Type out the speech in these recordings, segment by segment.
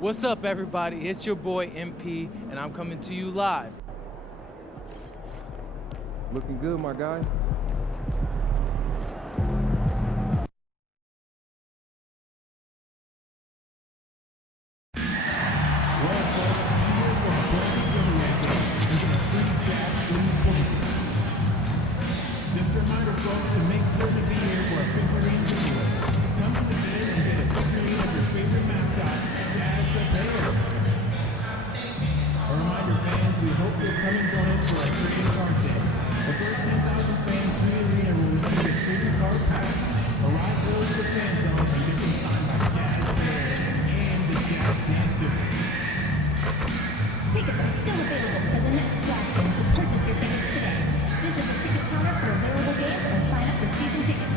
What's up, everybody? It's your boy MP, and I'm coming to you live. Looking good, my guy. Just a reminder, folks, to make sure to be here for a figurine giveaway. Come to the game and get a figurine of your favorite mascot, Jazz the Bear. A reminder, fans, we hope you'll come and join us for our trading card day. The first 10,000 fans to the arena will receive a trading card pack. Arrive early to the fan zone and get them signed by Jazz the Bear and the Jazz Dancer. Tickets are still available for the next Jazz game, so purchase your tickets today. Visit the ticket counter for available games or sign up for season tickets.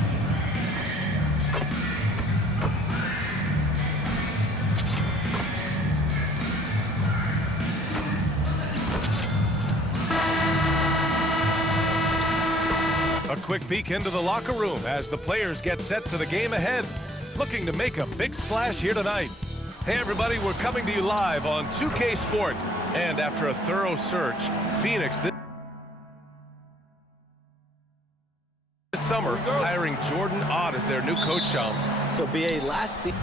A quick peek into the locker room as the players get set for the game ahead, looking to make a big splash here tonight. Hey everybody, we're coming to you live on 2K Sports, and after a thorough search, Phoenix this summer hiring Jordan Ott as their new coach, Shams. So BA last season.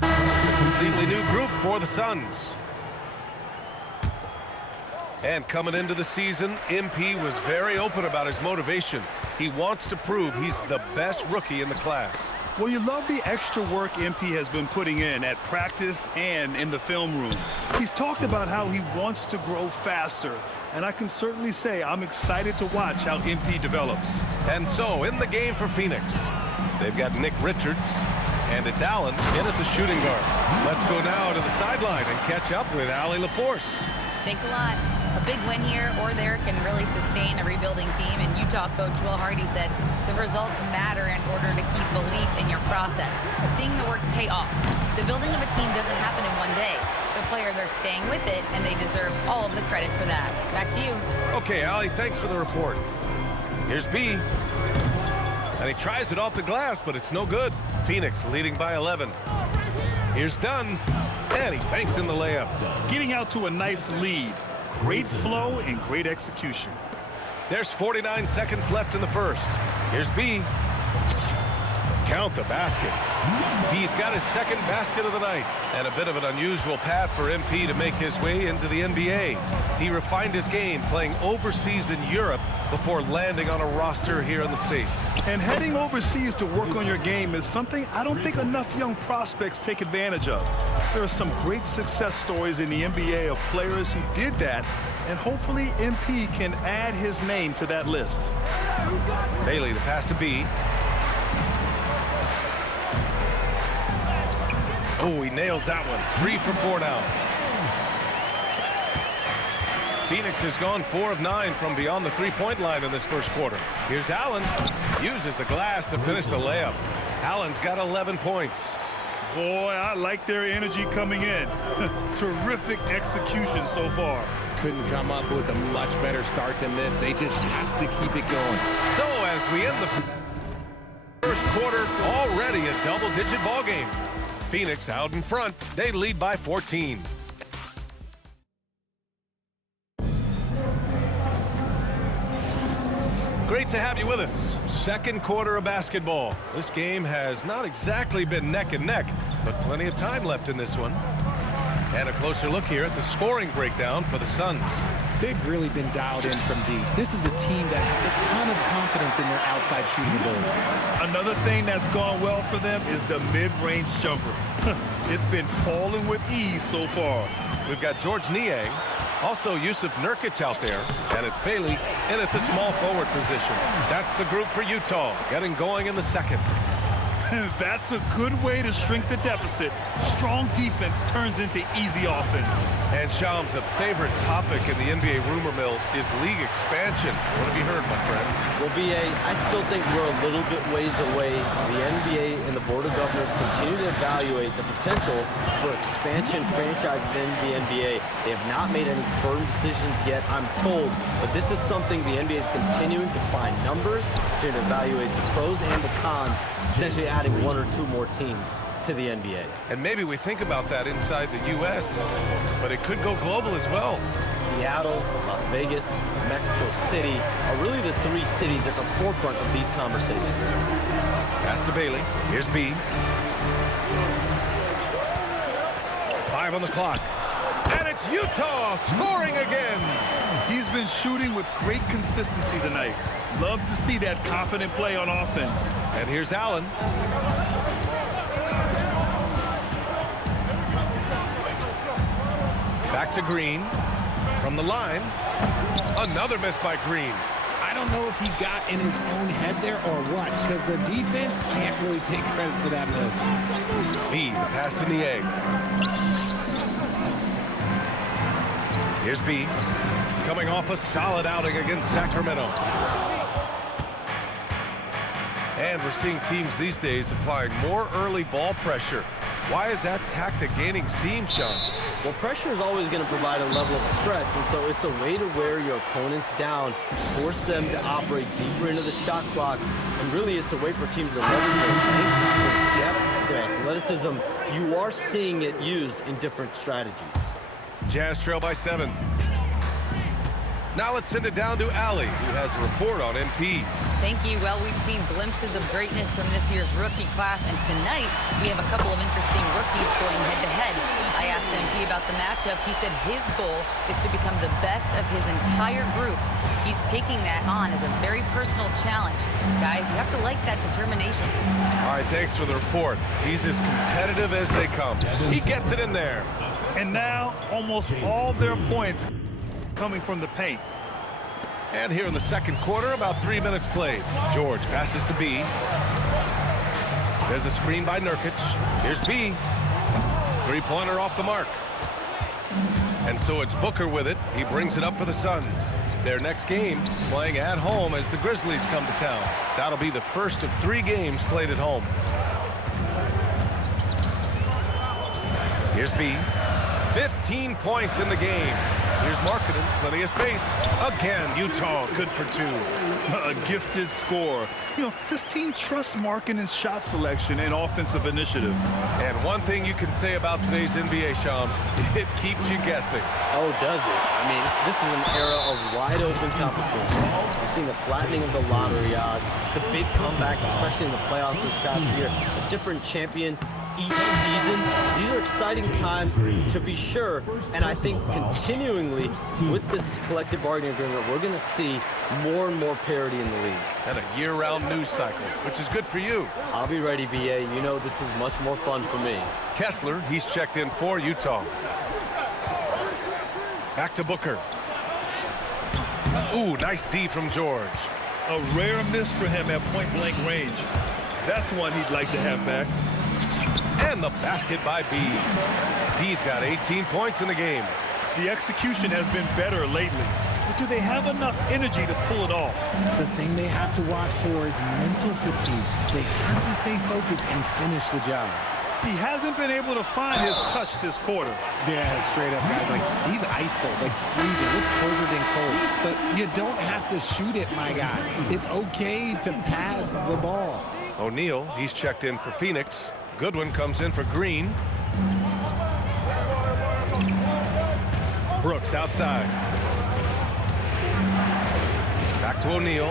Completely new group for the Suns. And coming into the season, MP was very open about his motivation. He wants to prove he's the best rookie in the class. Well, you love the extra work MP has been putting in at practice and in the film room. He's talked about how he wants to grow faster, and I can certainly say I'm excited to watch how MP develops. And so, in the game for Phoenix, they've got Nick Richards, and it's Allen in at the shooting guard. Let's go now to the sideline and catch up with Allie LaForce. Thanks a lot. A big win here or there can really sustain a rebuilding team, and Utah coach Will Hardy said the results matter in order to keep belief in your process. Seeing the work pay off. The building of a team doesn't happen in one day. The players are staying with it, and they deserve all of the credit for that. Back to you. Okay, Allie, thanks for the report. Here's B. And he tries it off the glass, but it's no good. Phoenix leading by 11. Here's Dunn, and he banks in the layup. Getting out to a nice lead. Great flow and great execution. There's 49 seconds left in the first. Here's B. Count the basket. B's got his second basket of the night, and a bit of an unusual path for MP to make his way into the NBA. He refined his game playing overseas in Europe before landing on a roster here in the States. And heading overseas to work on your game is something I don't think enough young prospects take advantage of. There are some great success stories in the NBA of players who did that, and hopefully MP can add his name to that list. Bailey, the pass to B. Oh, he nails that one. 3 for 4 now. Phoenix has gone 4 of 9 from beyond the three-point line in this first quarter. Here's Allen. Uses the glass to finish the layup. Allen's got 11 points. Boy, I like their energy coming in. Terrific execution so far. Couldn't come up with a much better start than this. They just have to keep it going. So as we end the first quarter, already a double-digit ball game. Phoenix out in front. They lead by 14. Great to have you with us. Second quarter of basketball. This game has not exactly been neck and neck, but plenty of time left in this one. And a closer look here at the scoring breakdown for the Suns. They've really been dialed in from deep. This is a team that has a ton of confidence in their outside shooting ability. Another thing that's gone well for them is the mid-range jumper. It's been falling with ease so far. We've got George Niang, also Yusuf Nurkic out there, and it's Bailey in at the small forward position. That's the group for Utah, getting going in the second. That's a good way to shrink the deficit. Strong defense turns into easy offense. And Shams, a favorite topic in the NBA rumor mill is league expansion. What have you heard, my friend? Well, BA, I still think we're a little bit ways away. The NBA and the Board of Governors continue to evaluate the potential for expansion franchises in the NBA. They have not made any firm decisions yet, I'm told, but this is something the NBA is continuing to find numbers, to evaluate the pros and the cons, potentially adding one or two more teams to the NBA. And maybe we think about that inside the U.S., but it could go global as well. Seattle, Las Vegas, Mexico City are really the three cities at the forefront of these conversations. Pass to Bailey. Here's B. 5 on the clock. And it's Utah scoring again. He's been shooting with great consistency tonight. Love to see that confident play on offense. And here's Allen. Back to Green. From the line. Another miss by Green. I don't know if he got in his own head there or what, because the defense can't really take credit for that miss. B, the pass to Niang. Here's B, coming off a solid outing against Sacramento. And we're seeing teams these days applying more early ball pressure. Why is that tactic gaining steam, Sean? Well, pressure is always going to provide a level of stress, and so it's a way to wear your opponents down, force them to operate deeper into the shot clock, and really it's a way for teams to leverage their length, their depth, their athleticism. You are seeing it used in different strategies. Jazz trail by 7. Now let's send it down to Allie, who has a report on MP. Thank you. Well, we've seen glimpses of greatness from this year's rookie class, and tonight we have a couple of interesting rookies going head-to-head. I asked MP about the matchup. He said his goal is to become the best of his entire group. He's taking that on as a very personal challenge. Guys, you have to like that determination. All right, thanks for the report. He's as competitive as they come. He gets it in there. And now, almost all their points coming from the paint. And here in the second quarter, about 3 minutes played. George passes to B. There's a screen by Nurkic. Here's B. Three-pointer off the mark. And so it's Booker with it. He brings it up for the Suns. Their next game playing at home as the Grizzlies come to town. That'll be the first of 3 games played at home. Here's B. 15 points in the game. Here's Markkanen, plenty of space. Again, Utah, good for 2. A gifted score. You know, this team trusts Markkanen's shot selection and offensive initiative. And one thing you can say about today's NBA, Shams, it keeps you guessing. Oh, does it? I mean, this is an era of wide-open competition. We've seen the flattening of the lottery odds, the big comebacks, especially in the playoffs this past year, a different champion each season. These are exciting times to be sure, and I think continuingly with this collective bargaining agreement, we're going to see more and more parity in the league. And a year-round news cycle, which is good for you. I'll be ready, BA. You know this is much more fun for me. Kessler, he's checked in for Utah. Back to Booker. Ooh, nice D from George. A rare miss for him at point-blank range. That's one he'd like to have back. And the basket by B. B's got 18 points in the game. The execution has been better lately. But do they have enough energy to pull it off? The thing they have to watch for is mental fatigue. They have to stay focused and finish the job. He hasn't been able to find his touch this quarter. Yeah, straight up, guys. Like, he's ice cold, like freezing. It's colder than cold. But you don't have to shoot it, my guy. It's okay to pass the ball. O'Neal, he's checked in for Phoenix. Goodwin comes in for Green. Brooks outside. Back to O'Neal.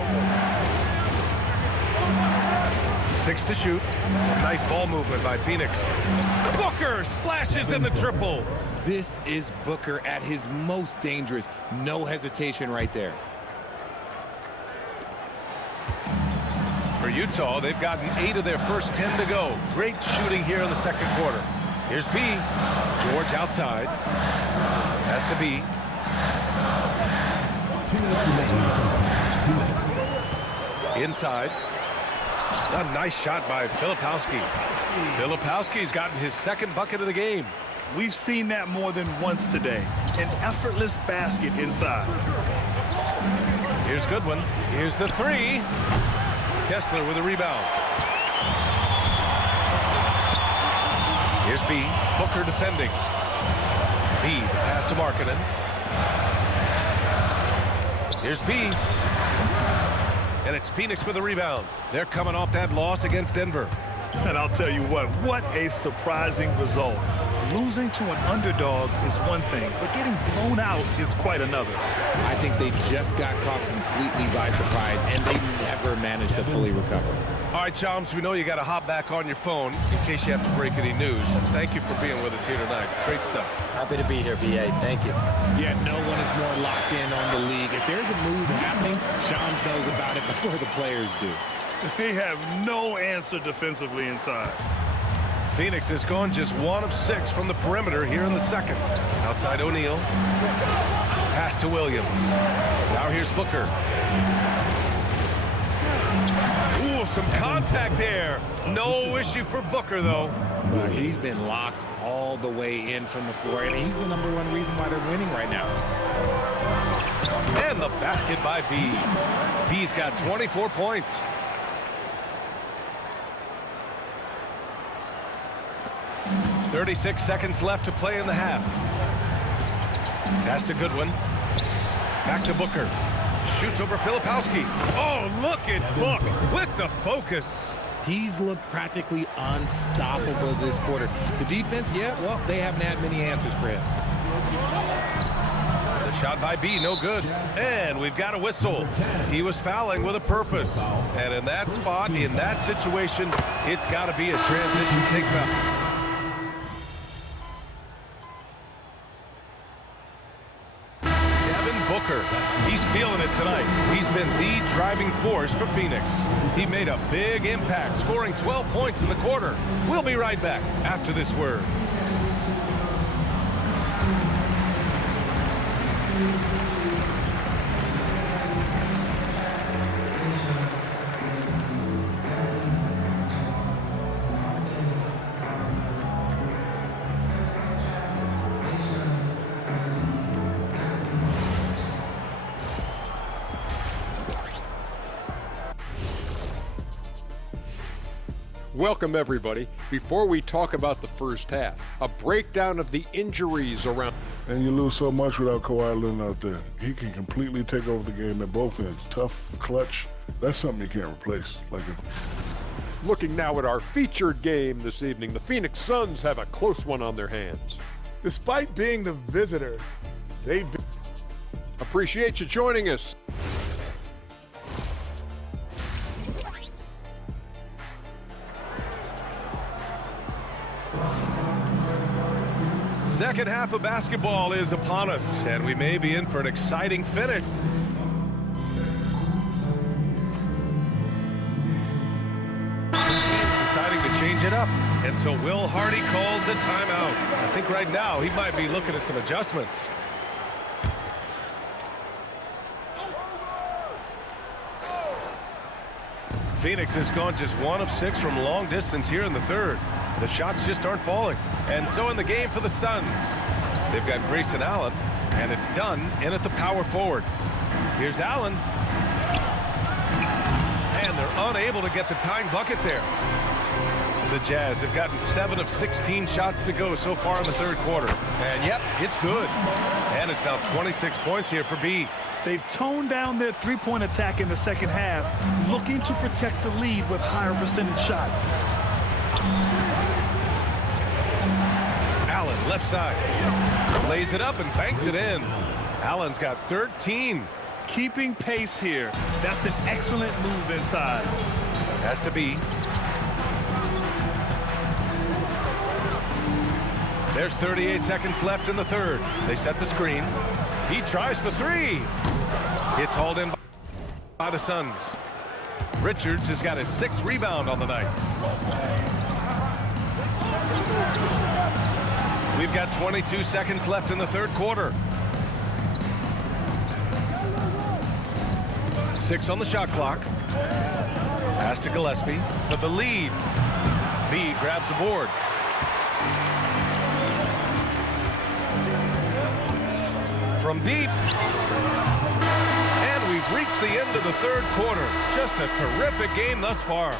6 to shoot. Some nice ball movement by Phoenix. Booker splashes in the triple. This is Booker at his most dangerous. No hesitation right there. For Utah, they've gotten 8 of their first 10 to go. Great shooting here in the second quarter. Here's B. George outside. Has to be. 2 minutes remaining. 2 minutes. Inside. A nice shot by Filipowski. Filipowski's gotten his second bucket of the game. We've seen that more than once today. An effortless basket inside. Here's Goodwin. Here's the 3. Kessler with a rebound. Here's B. Booker defending. B, the pass to Markkanen. Here's B. And it's Phoenix with the rebound. They're coming off that loss against Denver. And I'll tell you what a surprising result. Losing to an underdog is one thing, but getting blown out is quite another. I think they just got caught completely by surprise, and they never managed to fully recover. All right, Chums, we know you got to hop back on your phone in case you have to break any news. Thank you for being with us here tonight. Great stuff. Happy to be here, BA. Thank you. Yeah, no one is more locked in on the league. If there's a move happening, Shams knows about it before the players do. They have no answer defensively inside. Phoenix has gone just 1 of 6 from the perimeter here in the second. Outside O'Neal. Pass to Williams. Now here's Booker. Ooh, some contact there. No issue for Booker, though. He's been locked all the way in from the floor, and he's the #1 reason why they're winning right now. And the basket by B. B's got 24 points. "36 seconds left to play in the half. Pass to Goodwin. Back to Booker. Shoots over Filipowski. Oh, look at Book with the focus. He's looked practically unstoppable this quarter. The defense, yeah, well, they haven't had many answers for him. The shot by B, no good. And we've got a whistle. He was fouling with a purpose. And in that spot, in that situation, it's got to be a transition take foul. Booker, he's feeling it tonight. He's been the driving force for Phoenix. He made a big impact, scoring 12 points in the quarter. We'll be right back after this word. Welcome, everybody. Before we talk about the first half, a breakdown of the injuries around. And you lose so much without Kawhi Leonard out there. He can completely take over the game at both ends. Tough, clutch. That's something you can't replace. Looking now at our featured game this evening, the Phoenix Suns have a close one on their hands. Despite being the visitor, they appreciate you joining us. Second half of basketball is upon us, and we may be in for an exciting finish. Deciding to change it up, and so Will Hardy calls the timeout. I think right now he might be looking at some adjustments. Phoenix has gone just 1 of 6 from long distance here in the third. The shots just aren't falling. And so in the game for the Suns, they've got Grayson Allen, and it's done in at the power forward. Here's Allen. And they're unable to get the tying bucket there. The Jazz have gotten 7 of 16 shots to go so far in the third quarter. And yep, it's good. And it's now 26 points here for B. They've toned down their three-point attack in the second half, looking to protect the lead with higher percentage shots. Allen, left side. Lays it up and banks it in. Allen's got 13. Keeping pace here. That's an excellent move inside. Has to be. There's 38 seconds left in the third. They set the screen. He tries for 3. It's hauled in by the Suns. Richards has got his 6th rebound on the night. We've got 22 seconds left in the third quarter. 6 on the shot clock. Pass to Gillespie for the lead. B grabs the board. From deep. And we've reached the end of the third quarter. Just a terrific game thus far.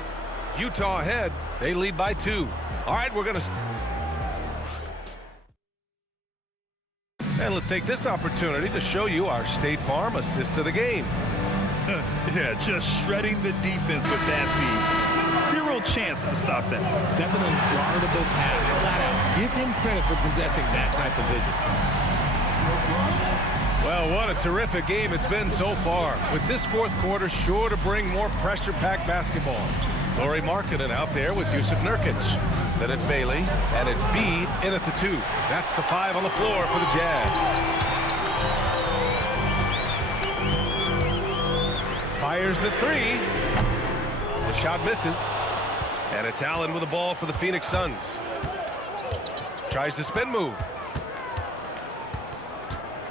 Utah ahead. They lead by 2. All right, we're going to And let's take this opportunity to show you our State Farm assist of the game. Yeah, just shredding the defense with that feed. Zero chance to stop that. That's an unguardable pass, flat out. Give him credit for possessing that type of vision. Well, what a terrific game it's been so far, with this fourth quarter sure to bring more pressure-packed basketball. Laurie Markkanen out there with Yusuf Nurkic. Then it's Bailey, and it's Bede in at the 2. That's the 5 on the floor for the Jazz. Fires the 3. The shot misses. And it's Allen with the ball for the Phoenix Suns. Tries the spin move.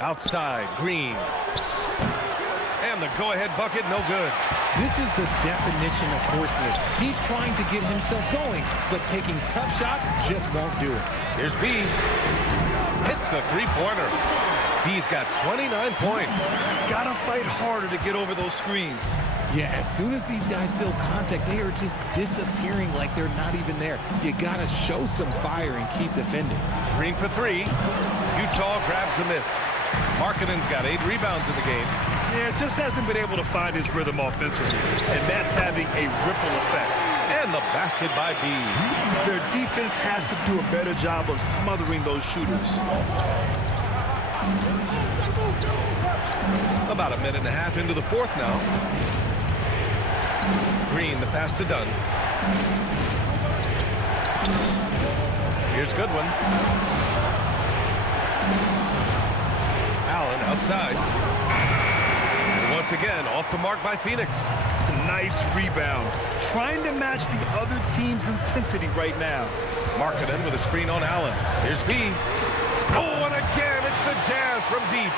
Outside, Green. And the go-ahead bucket, no good. This is the definition of forcing it. He's trying to get himself going, but taking tough shots just won't do it. Here's B. Hits a three-pointer. B's got 29 points. Gotta fight harder to get over those screens. Yeah, as soon as these guys feel contact, they are just disappearing like they're not even there. You gotta show some fire and keep defending. Green for 3. Utah grabs the miss. Markkanen's got 8 rebounds in the game. Yeah, just hasn't been able to find his rhythm offensively, and that's having a ripple effect. And the basket by B. Their defense has to do a better job of smothering those shooters. About a minute and a half into the fourth now. Green, the pass to Dunn. Here's Goodwin. Allen outside. And once again, off the mark by Phoenix. Nice rebound. Trying to match the other team's intensity right now. Markkanen with a screen on Allen. Here's B. Oh, and again, it's the Jazz from deep.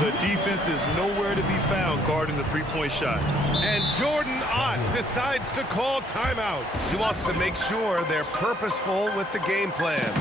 The defense is nowhere to be found guarding the three-point shot. And Jordan Ott decides to call timeout. He wants to make sure they're purposeful with the game plan.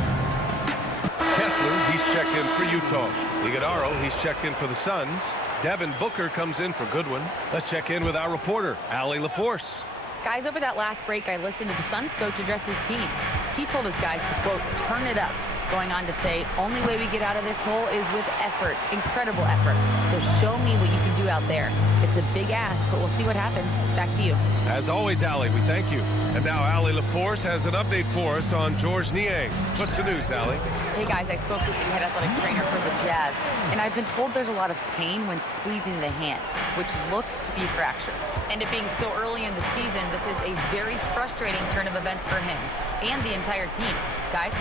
Kessler, he's checked in for Utah. Iguodaro, he's checked in for the Suns. Devin Booker comes in for Goodwin. Let's check in with our reporter, Allie LaForce. Guys, over that last break, I listened to the Suns coach address his team. He told his guys to, quote, turn it up. Going on to say, only way we get out of this hole is with effort, incredible effort. So show me what you can do out there. It's a big ask, but we'll see what happens. Back to you. As always, Allie, we thank you. And now Allie LaForce has an update for us on Georges Niang. What's the news, Allie? Hey guys, I spoke with the head athletic trainer for the Jazz, and I've been told there's a lot of pain when squeezing the hand, which looks to be fractured. And it being so early in the season, this is a very frustrating turn of events for him and the entire team. Guys?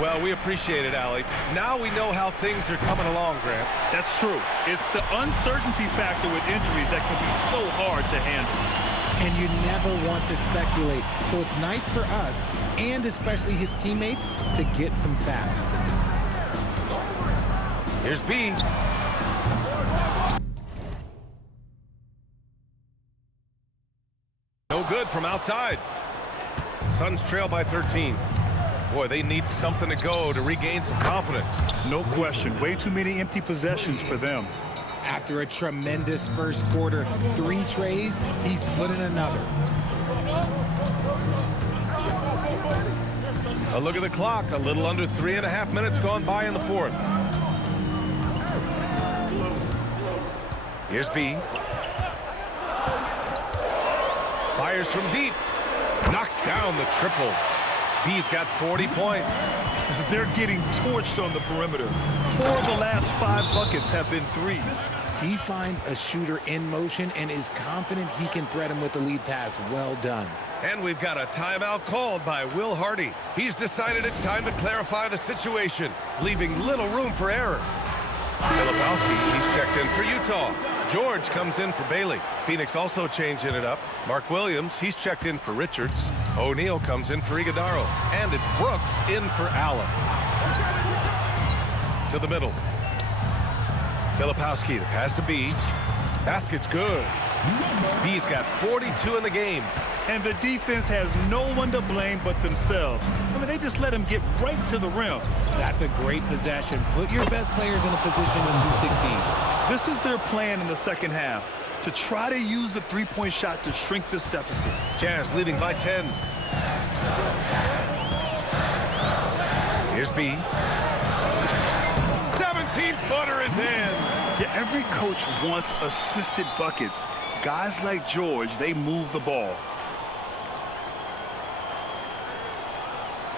Well, we appreciate it, Allie. Now we know how things are coming along, Grant. That's true. It's the uncertainty factor with injuries that can be so hard to handle. And you never want to speculate. So it's nice for us, and especially his teammates, to get some facts. Here's B. No good from outside. Suns trail by 13. Boy, they need something to go to regain some confidence. No question. Way too many empty possessions for them. After a tremendous first quarter, 3 trays, he's put in another. A look at the clock. A little under 3.5 minutes gone by in the fourth. Here's B. Fires from deep. Knocks down the triple. B's got 40 points. They're getting torched on the perimeter. 4 of the last 5 buckets have been threes. He finds a shooter in motion and is confident he can thread him with the lead pass. Well done. And we've got a timeout called by Will Hardy. He's decided it's time to clarify the situation, leaving little room for error. Filipowski, he's checked in for Utah. George comes in for Bailey. Phoenix also changing it up. Mark Williams, he's checked in for Richards. O'Neal comes in for Iguodaro. And it's Brooks in for Allen. To the middle. Filipowski, the pass to B. Basket's good. B's got 42 in the game. And the defense has no one to blame but themselves. I mean, they just let him get right to the rim. That's a great possession. Put your best players in a position to succeed. This is their plan in the second half, to try to use the three-point shot to shrink this deficit. Jazz leading by 10. Here's B. 17 17-footer is in. Yeah, every coach wants assisted buckets. Guys like George, they move the ball.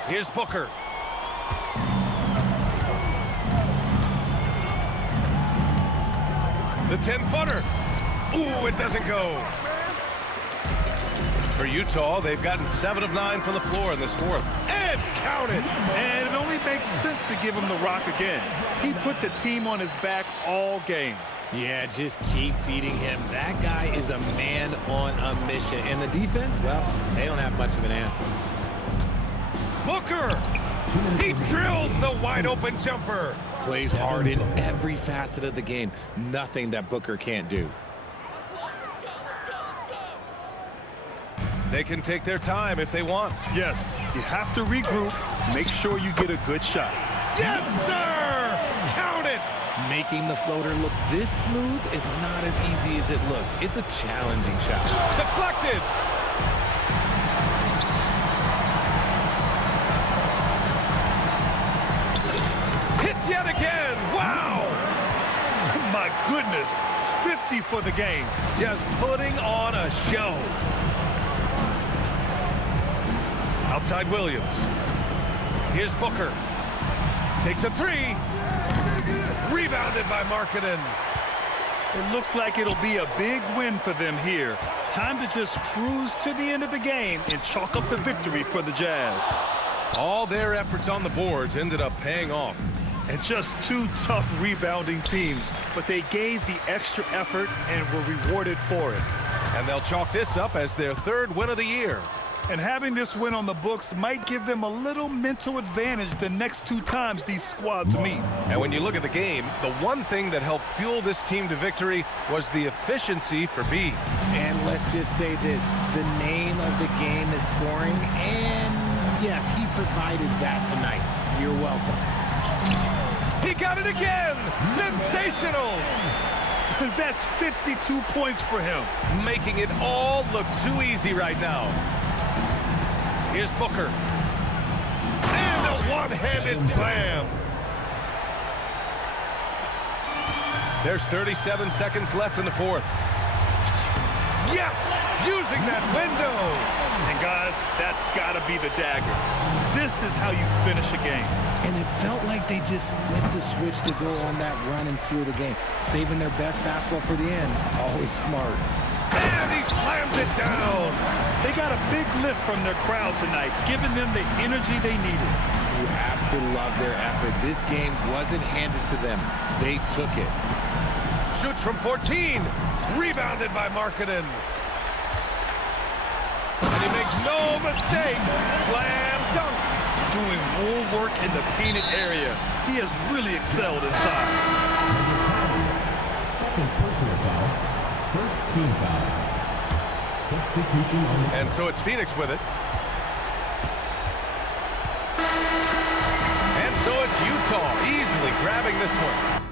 Here's Booker. The 10-footer. Ooh, it doesn't go. For Utah, they've gotten 7 of 9 from the floor in this fourth. And count it. And it only makes sense to give him the rock again. He put the team on his back all game. Yeah, just keep feeding him. That guy is a man on a mission. And the defense, well, they don't have much of an answer. Booker. He drills the wide-open jumper. Plays hard in every facet of the game. Nothing that Booker can't do. They can take their time if they want. Yes, you have to regroup. Make sure you get a good shot. Yes, sir! Count it! Making the floater look this smooth is not as easy as it looked. It's a challenging shot. Deflected! Hits yet again! Wow! My goodness, 50 for the game. Just putting on a show. Outside Williams. Here's Booker. Takes a 3. Rebounded by Markkanen. It looks like it'll be a big win for them here. Time to just cruise to the end of the game and chalk up the victory for the Jazz. All their efforts on the boards ended up paying off. And just 2 tough rebounding teams, but they gave the extra effort and were rewarded for it. And they'll chalk this up as their 3rd win of the year. And having this win on the books might give them a little mental advantage the next 2 times these squads meet. And when you look at the game, the one thing that helped fuel this team to victory was the efficiency for B. And let's just say this, the name of the game is scoring, and yes, he provided that tonight. You're welcome. He got it again! Sensational! That's 52 points for him. Making it all look too easy right now. Here's Booker. And a one-handed slam. There's 37 seconds left in the fourth. Yes! Using that window! And guys, that's gotta be the dagger. This is how you finish a game. And it felt like they just flipped the switch to go on that run and seal the game. Saving their best basketball for the end. Always smart. And he slams it down. They got a big lift from their crowd tonight, giving them the energy they needed. You have to love their effort. This game wasn't handed to them. They took it. Shoots from 14. Rebounded by Markkanen. And he makes no mistake. Slam dunk. Doing more work in the painted area. He has really excelled inside. Second personal foul. First team foul. Substitution on the... And so it's Phoenix with it. And so it's Utah easily grabbing this one.